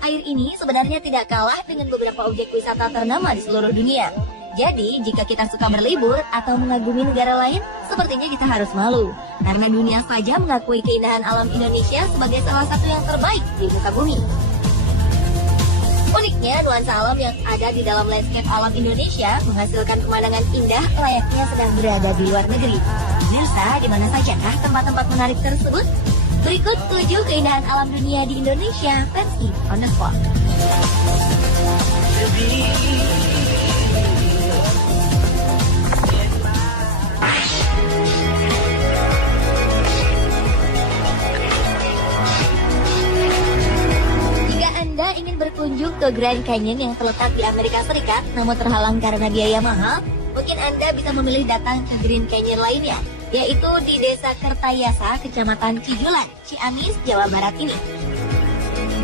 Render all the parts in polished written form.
Air ini sebenarnya tidak kalah dengan beberapa objek wisata ternama di seluruh dunia. Jadi, jika kita suka berlibur atau mengagumi negara lain, sepertinya kita harus malu. Karena dunia saja mengakui keindahan alam Indonesia sebagai salah satu yang terbaik di muka bumi. Uniknya, nuansa alam yang ada di dalam landscape alam Indonesia menghasilkan pemandangan indah layaknya sedang berada di luar negeri. Pemirsa, di mana sajakah tempat-tempat menarik tersebut? Berikut 7 keindahan alam dunia di Indonesia, versi on the spot. Jika Anda ingin berkunjung ke Grand Canyon yang terletak di Amerika Serikat, namun terhalang karena biaya mahal, mungkin Anda bisa memilih datang ke Grand Canyon lainnya, yaitu di Desa Kertayasa, Kecamatan Cijulan, Ciamis, Jawa Barat ini.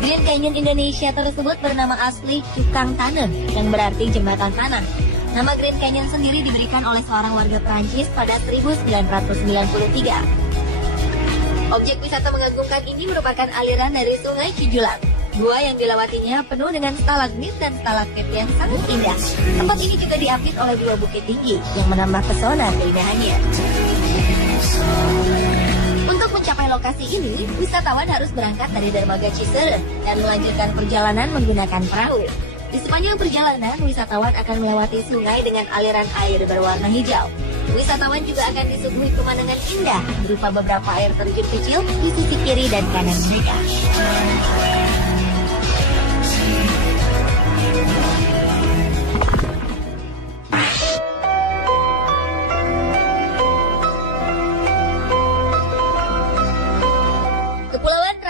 Grand Canyon Indonesia tersebut bernama asli Cukang Tanem, yang berarti jembatan tanah. Nama Grand Canyon sendiri diberikan oleh seorang warga Prancis pada 1993. Objek wisata mengagumkan ini merupakan aliran dari Sungai Cijulang. Gua yang dilewatinya penuh dengan stalagmit dan stalaktit yang sangat indah. Tempat ini juga diapit oleh 2 bukit tinggi yang menambah pesona keindahannya. Untuk mencapai lokasi ini, wisatawan harus berangkat dari Dermaga Cisereh dan melanjutkan perjalanan menggunakan perahu. Di sepanjang perjalanan, wisatawan akan melewati sungai dengan aliran air berwarna hijau. Wisatawan juga akan disuguhi pemandangan indah berupa beberapa air terjun kecil di sisi kiri dan kanan mereka.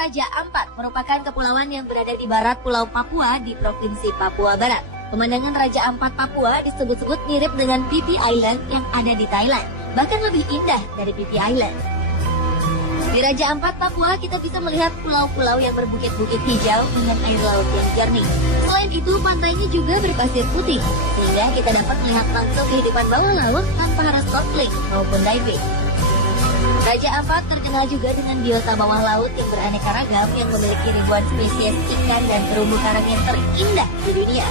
Raja Ampat merupakan kepulauan yang berada di barat Pulau Papua di Provinsi Papua Barat. Pemandangan Raja Ampat Papua disebut-sebut mirip dengan Phi Phi Island yang ada di Thailand, bahkan lebih indah dari Phi Phi Island. Di Raja Ampat Papua kita bisa melihat pulau-pulau yang berbukit-bukit hijau dengan air laut yang jernih. Selain itu, pantainya juga berpasir putih, sehingga kita dapat melihat langsung kehidupan bawah laut tanpa harus snorkeling maupun diving. Raja Ampat terkenal juga dengan biota bawah laut yang beraneka ragam yang memiliki ribuan spesies ikan dan terumbu karang yang terindah di dunia.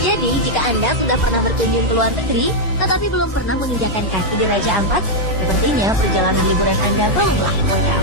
Jadi, jika Anda sudah pernah berkunjung ke luar negeri, tetapi belum pernah menginjakan kaki di Raja Ampat, sepertinya perjalanan liburan Anda belumlah lengkap.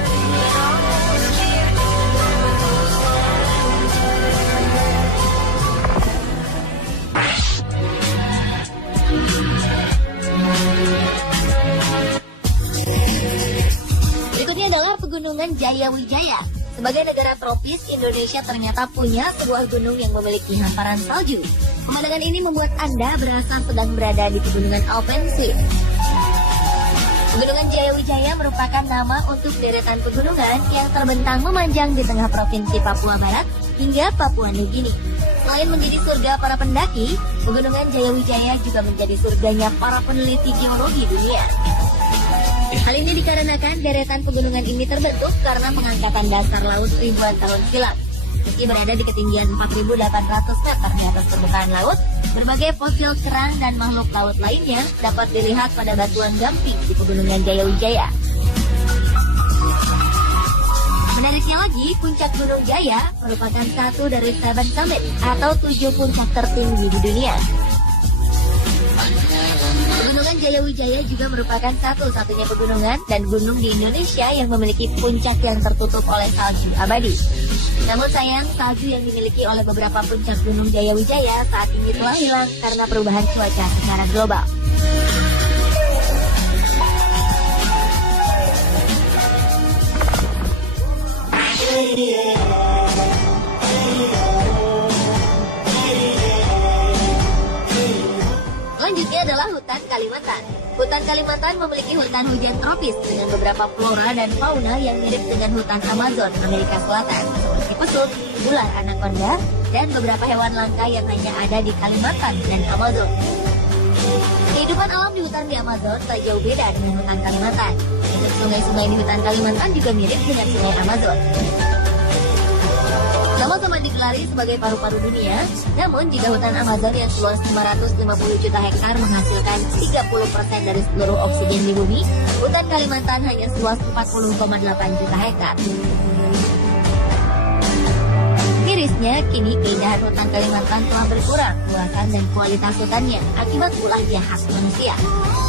Adalah Pegunungan Jayawijaya. Sebagai negara tropis, Indonesia ternyata punya sebuah gunung yang memiliki hamparan salju. Pemandangan ini membuat Anda berasa sedang berada di pegunungan Alpensee. Pegunungan Jayawijaya merupakan nama untuk deretan pegunungan yang terbentang memanjang di tengah provinsi Papua Barat hingga Papua Nugini. Selain menjadi surga para pendaki, Pegunungan Jayawijaya juga menjadi surganya para peneliti geologi dunia. Hal ini dikarenakan deretan pegunungan ini terbentuk karena pengangkatan dasar laut ribuan tahun silam. Meski berada di ketinggian 4.800 meter di atas permukaan laut, berbagai fosil kerang dan makhluk laut lainnya dapat dilihat pada batuan gamping di Pegunungan Jayawijaya. Menariknya lagi, puncak Gunung Jaya merupakan satu dari 7 summit atau 7 puncak tertinggi di dunia. Pegunungan Jayawijaya juga merupakan satu-satunya pegunungan dan gunung di Indonesia yang memiliki puncak yang tertutup oleh salju abadi. Namun sayang, salju yang dimiliki oleh beberapa puncak Gunung Jayawijaya saat ini telah hilang karena perubahan cuaca secara global. Selanjutnya adalah hutan Kalimantan. Hutan Kalimantan memiliki hutan hujan tropis dengan beberapa flora dan fauna yang mirip dengan hutan Amazon Amerika Selatan, seperti pesut, ular anaconda, dan beberapa hewan langka yang hanya ada di Kalimantan dan Amazon. Kehidupan alam di hutan di Amazon tak jauh beda dengan hutan Kalimantan. Untuk sungai-sungai di hutan Kalimantan juga mirip dengan sungai Amazon. Sama-sama digelari sebagai paru-paru dunia, namun jika hutan Amazon yang seluas 550 juta hektar menghasilkan 30% dari seluruh oksigen di bumi, hutan Kalimantan hanya seluas 40,8 juta hektar. Mirisnya, kini keindahan hutan Kalimantan telah berkurang luasan dan kualitas hutannya akibat ulahnya hak manusia.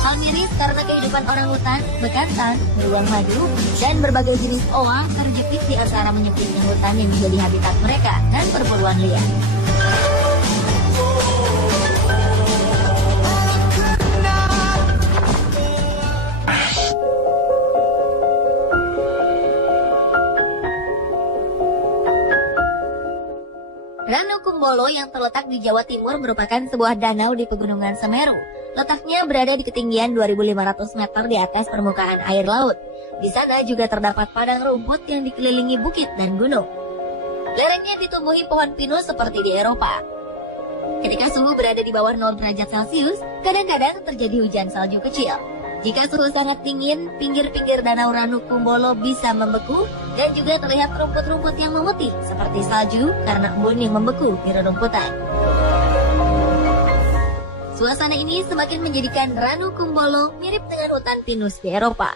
Hal miris karena kehidupan orang hutan, bekantan, beruang madu, dan berbagai jenis owa terjepit di antara menyempitnya hutan yang menjadi habitat mereka dan perburuan liar. Ranu Kumbolo yang terletak di Jawa Timur merupakan sebuah danau di Pegunungan Semeru. Letaknya berada di ketinggian 2.500 meter di atas permukaan air laut. Di sana juga terdapat padang rumput yang dikelilingi bukit dan gunung. Lerengnya ditumbuhi pohon pinus seperti di Eropa. Ketika suhu berada di bawah 0 derajat Celcius, kadang-kadang terjadi hujan salju kecil. Jika suhu sangat dingin, pinggir-pinggir danau Ranu Kumbolo bisa membeku dan juga terlihat rumput-rumput yang memutih seperti salju karena embun yang membeku di rerumputan. Suasana ini semakin menjadikan Ranu Kumbolo mirip dengan hutan pinus di Eropa.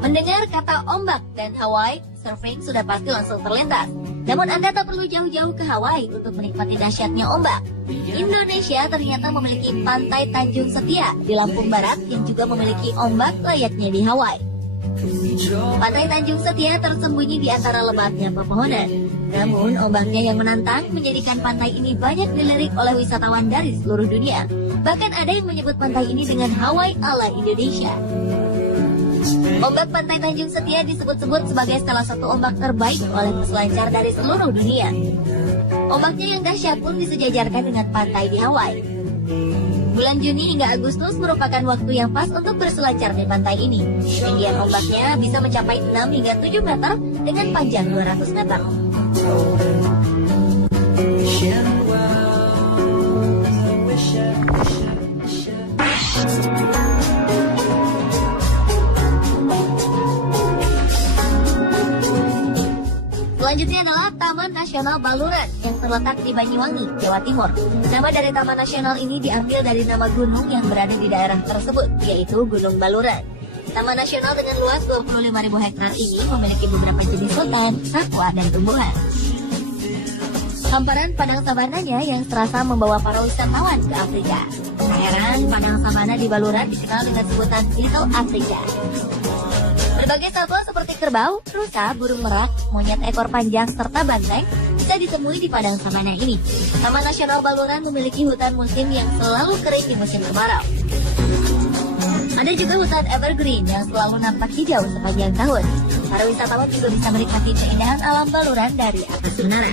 Mendengar kata ombak dan Hawaii, surfing sudah pasti langsung terlintas. Namun Anda tak perlu jauh-jauh ke Hawaii untuk menikmati dahsyatnya ombak. Indonesia ternyata memiliki pantai Tanjung Setia di Lampung Barat yang juga memiliki ombak layaknya di Hawaii. Pantai Tanjung Setia tersembunyi di antara lebatnya pepohonan. Namun ombaknya yang menantang menjadikan pantai ini banyak dilirik oleh wisatawan dari seluruh dunia. Bahkan ada yang menyebut pantai ini dengan Hawaii ala Indonesia. Ombak Pantai Tanjung Setia disebut-sebut sebagai salah satu ombak terbaik oleh peselancar dari seluruh dunia. Ombaknya yang dahsyat pun disejajarkan dengan pantai di Hawaii. Bulan Juni hingga Agustus merupakan waktu yang pas untuk berselancar di pantai ini. Ketinggian ombaknya bisa mencapai 6 hingga 7 meter dengan panjang 200 meter. Selanjutnya adalah Taman Nasional Baluran yang terletak di Banyuwangi, Jawa Timur. Nama dari Taman Nasional ini diambil dari nama gunung yang berada di daerah tersebut, yaitu Gunung Baluran. Taman Nasional dengan luas 25.000 hektar ini memiliki beberapa jenis hutan, satwa, dan tumbuhan. Hamparan padang savananya yang serasa membawa para wisatawan ke Afrika. Tak heran, padang savana di Baluran dikenal dengan sebutan Little Africa. Berbagai satwa seperti kerbau, rusa, burung merak, monyet ekor panjang, serta banteng bisa ditemui di padang savana ini. Taman Nasional Baluran memiliki hutan musim yang selalu kering di musim kemarau. Ada juga hutan evergreen yang selalu nampak hijau sepanjang tahun. Para wisatawan juga bisa menikmati keindahan alam Baluran dari atas menara.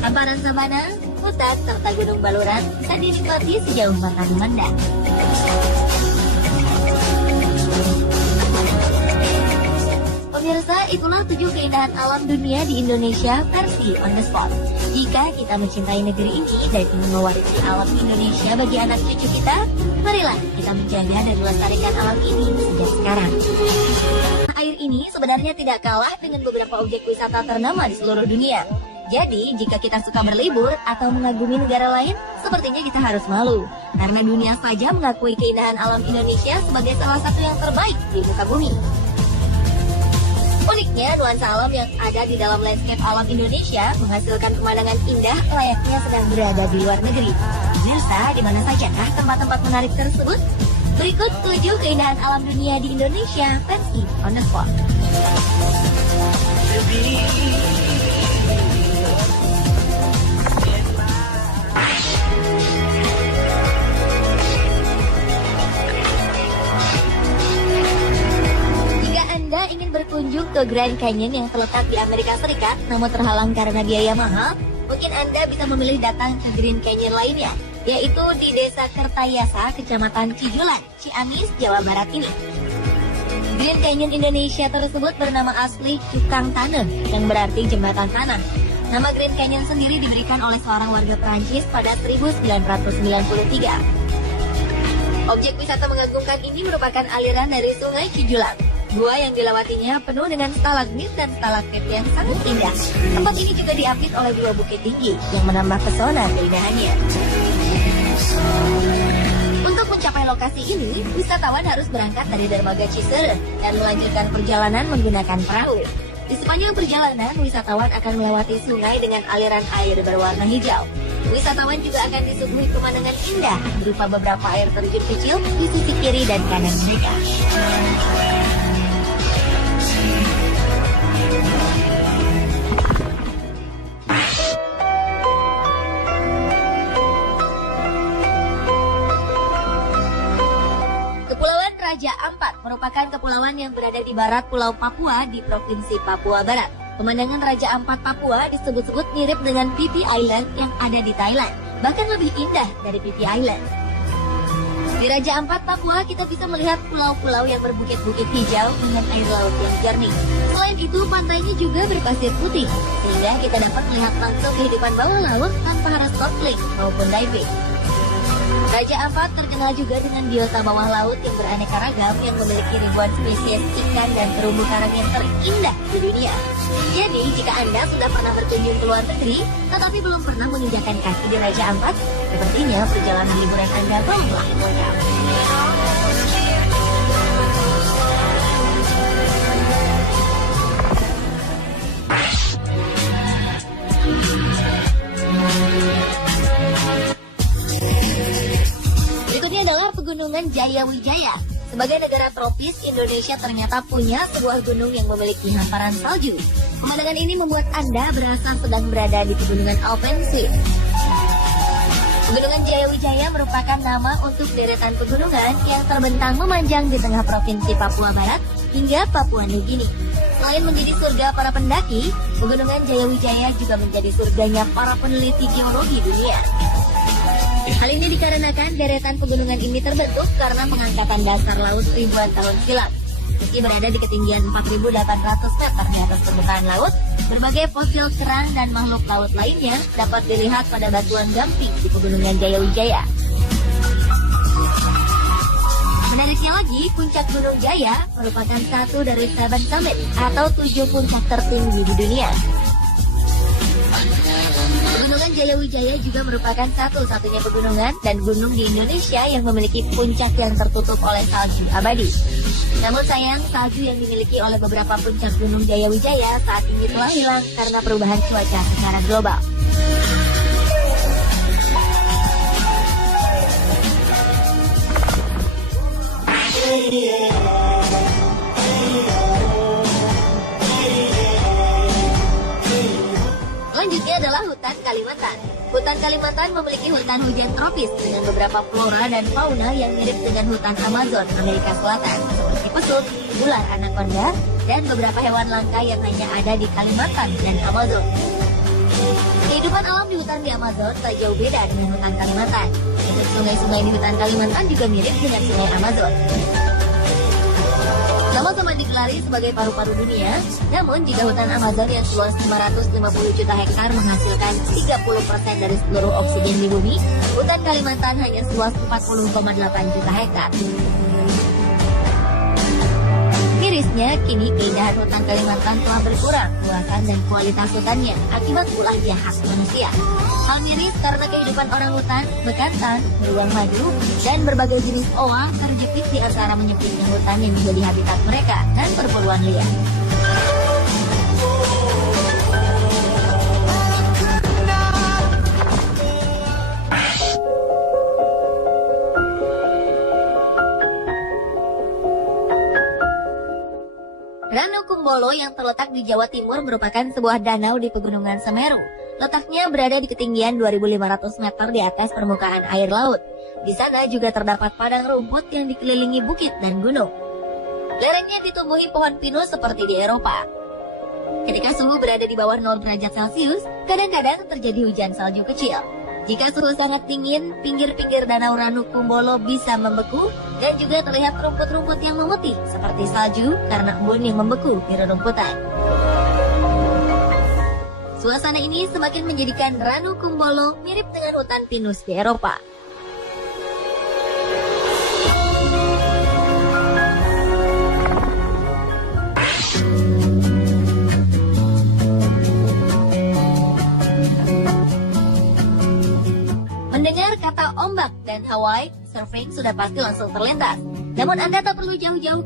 Hamparan savana, hutan, serta gunung Baluran bisa dinikmati sejauh mata memandang. Pemirsa, itulah 7 keindahan alam dunia di Indonesia versi On The Spot. Jika kita mencintai negeri ini dan ingin mewarisi alam Indonesia bagi anak cucu kita, marilah kita menjaga dan melestarikan alam ini sejak sekarang. Air ini sebenarnya tidak kalah dengan beberapa objek wisata ternama di seluruh dunia. Jadi, jika kita suka berlibur atau mengagumi negara lain, sepertinya kita harus malu. Karena dunia saja mengakui keindahan alam Indonesia sebagai salah satu yang terbaik di muka bumi. Uniknya, nuansa alam yang ada di dalam landscape alam Indonesia menghasilkan pemandangan indah layaknya sedang berada di luar negeri. Pemirsa, di mana sajakah tempat-tempat menarik tersebut? Berikut 7 keindahan alam dunia di Indonesia versi On The Spot. Anda ingin berkunjung ke Grand Canyon yang terletak di Amerika Serikat namun terhalang karena biaya mahal, mungkin Anda bisa memilih datang ke Grand Canyon lainnya, yaitu di Desa Kertayasa, Kecamatan Cijulan, Ciamis, Jawa Barat ini. Grand Canyon Indonesia tersebut bernama asli Cukang Taneuh, yang berarti jembatan tanah. Nama Grand Canyon sendiri diberikan oleh seorang warga Prancis pada 1993. Objek wisata mengagumkan ini merupakan aliran dari Sungai Cijulang. Gua yang dilewatinya penuh dengan stalagmit dan stalaktit yang sangat indah. Tempat ini juga diapit oleh dua bukit tinggi yang menambah pesona keindahannya. Untuk mencapai lokasi ini, wisatawan harus berangkat dari dermaga Cisereh dan melanjutkan perjalanan menggunakan perahu. Di sepanjang perjalanan, wisatawan akan melewati sungai dengan aliran air berwarna hijau. Wisatawan juga akan disuguhi pemandangan indah berupa beberapa air terjun kecil di sisi kiri dan kanan mereka. Kepulauan Raja Ampat merupakan kepulauan yang berada di barat Pulau Papua di Provinsi Papua Barat. Pemandangan Raja Ampat Papua disebut-sebut mirip dengan Phi Phi Island yang ada di Thailand, bahkan lebih indah dari Phi Phi Island. Di Raja Ampat Papua kita bisa melihat pulau-pulau yang berbukit-bukit hijau dengan air laut yang jernih. Selain itu pantainya juga berpasir putih, sehingga kita dapat melihat langsung kehidupan bawah laut tanpa harus snorkeling maupun diving. Raja Ampat terkenal juga dengan biota bawah laut yang beraneka ragam yang memiliki ribuan spesies ikan dan terumbu karang yang terindah di dunia. Jadi, jika Anda sudah pernah berkunjung ke luar negeri, tetapi belum pernah menginjakan kaki di Raja Ampat, sepertinya perjalanan liburan Anda belumlah lengkap. Berikutnya adalah Pegunungan Jayawijaya. Sebagai negara tropis, Indonesia ternyata punya sebuah gunung yang memiliki hamparan salju. Pemandangan ini membuat Anda berasa sedang berada di Pegunungan Alpensee. Pegunungan Jayawijaya merupakan nama untuk deretan pegunungan yang terbentang memanjang di tengah Provinsi Papua Barat hingga Papua Nugini. Selain menjadi surga para pendaki, Pegunungan Jayawijaya juga menjadi surganya para peneliti geologi dunia. Hal ini dikarenakan deretan pegunungan ini terbentuk karena pengangkatan dasar laut ribuan tahun silam. Meski berada di ketinggian 4.800 meter di atas permukaan laut, berbagai fosil kerang dan makhluk laut lainnya dapat dilihat pada batuan gamping di Pegunungan Jayawijaya. Menariknya lagi, puncak Gunung Jaya merupakan satu dari 7 summit atau 7 puncak tertinggi di dunia. Pegunungan Jayawijaya juga merupakan satu-satunya pegunungan dan gunung di Indonesia yang memiliki puncak yang tertutup oleh salju abadi. Namun sayang, salju yang dimiliki oleh beberapa puncak Gunung Jayawijaya saat ini telah hilang karena perubahan cuaca secara global. Selanjutnya adalah hutan Kalimantan. Hutan Kalimantan memiliki hutan hujan tropis dengan beberapa flora dan fauna yang mirip dengan hutan Amazon Amerika Selatan, seperti pesut, ular anaconda, dan beberapa hewan langka yang hanya ada di Kalimantan dan Amazon. Kehidupan alam di hutan di Amazon tak jauh beda dengan hutan Kalimantan. Dan sungai-sungai di hutan Kalimantan juga mirip dengan sungai Amazon. Sama-sama digelari sebagai paru-paru dunia, namun jika hutan Amazon yang seluas 550 juta hektar menghasilkan 30% dari seluruh oksigen di bumi, hutan Kalimantan hanya seluas 40,8 juta hektar. Mirisnya, kini keindahan hutan Kalimantan telah berkurang luasan dan kualitas hutannya akibat ulah jahat manusia. Hal miris karena kehidupan orang hutan, bekantan, beruang madu, dan berbagai jenis owa terjepit di antara menyempitnya hutan yang menjadi habitat mereka dan perburuan liar. Ranu Kumbolo yang terletak di Jawa Timur merupakan sebuah danau di Pegunungan Semeru. Letaknya berada di ketinggian 2.500 meter di atas permukaan air laut. Di sana juga terdapat padang rumput yang dikelilingi bukit dan gunung. Lerengnya ditumbuhi pohon pinus seperti di Eropa. Ketika suhu berada di bawah 0 derajat Celcius, kadang-kadang terjadi hujan salju kecil. Jika suhu sangat dingin, pinggir-pinggir danau Ranu Kumbolo bisa membeku dan juga terlihat rumput-rumput yang memutih seperti salju karena embun yang membeku di rerumputan. Suasana ini semakin menjadikan Ranu Kumbolo mirip dengan hutan pinus di Eropa. Mendengar kata ombak dan Hawaii, surfing sudah pasti langsung terlintas. Namun Anda tak perlu jauh-jauh